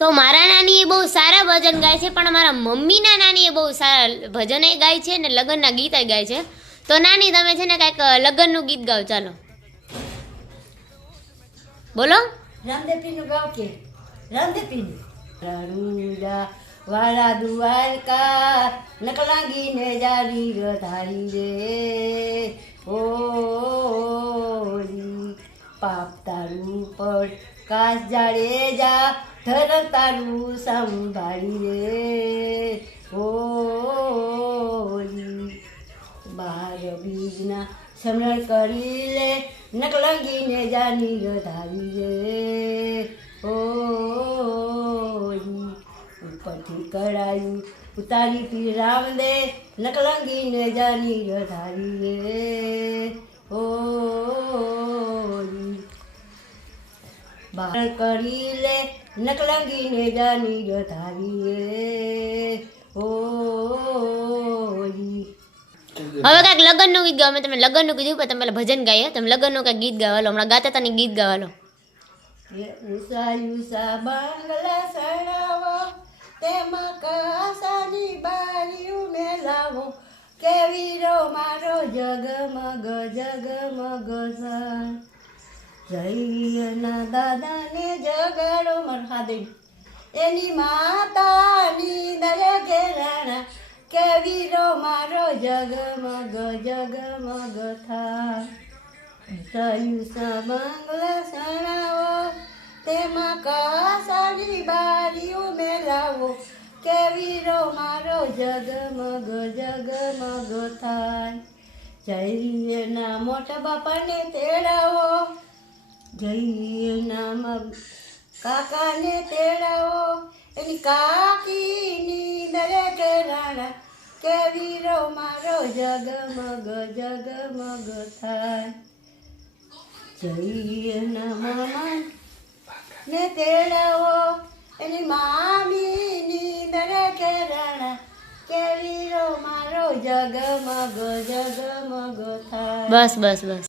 તો મારા નાની એ બહુ સારા ભજન ગાય છે, પણ મારા મમ્મીના નાની એ બહુ સારા ભજન ગાય છે ને લગ્નના ગીત ગાય છે. તો નાની તમે છે ને કાંઈક લગ્નનું ગીત ગાઓ, ચાલો બોલો. રામદેવપીરનું ગાવ કે રામદેવપીરનું રણુડા વાળા દ્વારકા નકલાંગીને જારી રધારી રે ઓલી પાપ તારું પર કાશ જાડે જા ધર તારું સંભાળી રે ઓલી બાર બીજના સમરણ કરી લે નકલંગીને જાની રધારી રે ઓલી ઉપરથી કરાયું ઉતારી પી રામદે નકલંગીને જાની રધારી રે ઓલી બાર કરી લે નકલંગીને જાની રધારી રે ઓલી. હવે કાંઈક લગ્નનું ગીત ગાઓ. મેં તમને લગ્નનું કીધું પણ તમે પેલા ભજન ગાય. તમે લગ્નનું કાંઈક ગીત ગાવા લો. હમણાં ગાતા હતા ને ગીત ગાવા લો. ઉષા યુષા બાંગલા સડાવો તેમાં કાસાની બારીઓ મેલાવો કેવી રો મારો જગમગ જગમગ જયના દાદાને જગાડો મરહાદે એની માતાની દરે ઘેરાણા કેવી રો મારો જગમગ જગમગ થાય. યુષા બાંગલા સણાવો તેમાં કાસાની બારીઓ મેલાવો કેવી રો મારો જગમગ જગમગ થાય. જયના મોટા બાપાને તેડાવો જયના કાકાને તેડાવો એની કાકીની દરેક રાણા કેવી રો મારો જગમગ જગમગ થાય. જયના મામા ને તેડાવો એની મામીની દરેક રાણા કેવી રો મારો જગમગ જગમગ થાય. બસ બસ બસ.